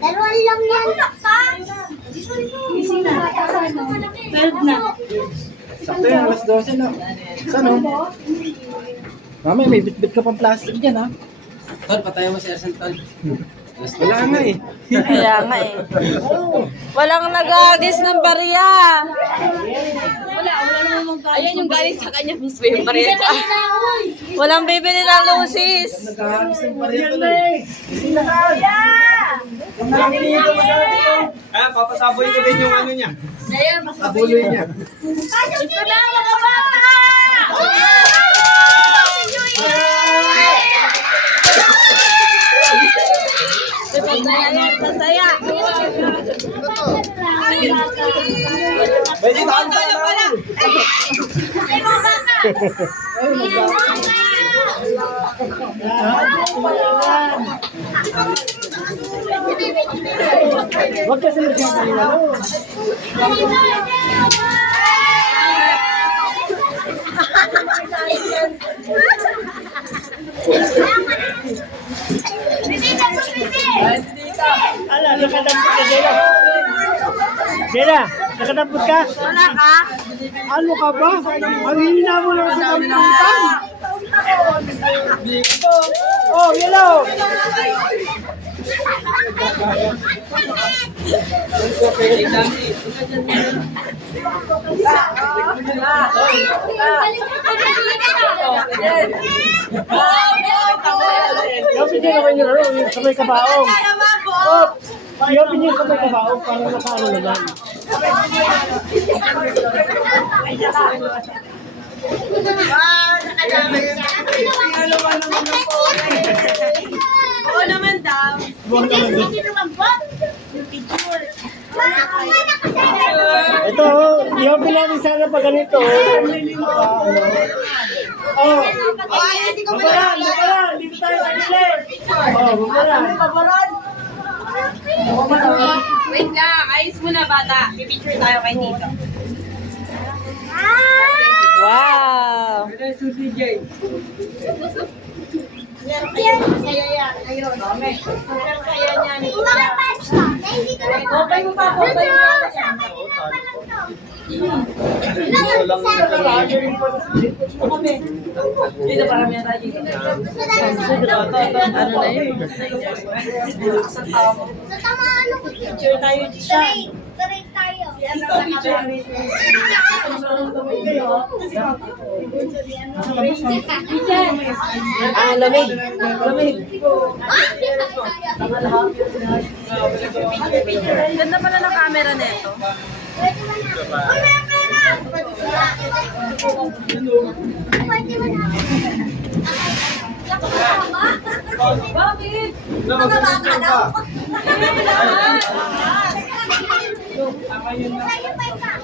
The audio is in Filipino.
Daruan lang yan. Sakto yan, alas 12 na. Saan o? Mamaya may bit-bit ka pang plastic dyan ha. Tol, patayo mo si Ersan, Tol. Wala nga eh. Kaya nga eh. Walang nagagis ng barya. Wala namang galing. Ayan yung galing sa kanya mismo yung barya. Walang bibili ng lusis. Nagkahagis ng pariya to na eh. Ah, papasaboy ko din yung ano niya. Ayan, Abuloy niya. ito na mga bata! Masaya. Pwede tahan sa pala. Huwag kasi magiging kanina. Ala, nakatampot ka, Jela. Jela, nakatampot ka? Wala ka? Ano ka ba? Ang hina mo lang sa tamputan. Oh, yellow. Yung pinyo naman yung sa may kabaong. Oh, yung pinyo sa may kabaong para nakaano naman. Oo naman daw. Ito, yung natin sana pa ganito. Oh, babaran, dito tayo sa gilid. Oh, babaran. Wait lang, ayos mo na bata. Pipicture tayo kay Tito. Wow. Masaya yan. Ayun. Masaya niya. Mga patch ka. Hindi ko na pa. Okay mo pa, okay mo pa. Dito parang yan tayo. Ano na yun? Sa tama ano ko. Picture tayo siya. Correct tayo. Ah, lamig. Lamig. Ganda pala ng camera nito. Pwede mo na. Uy, may pera! Pwede mo na. Bakit? Mga bata daw. Sa'yo pa isa.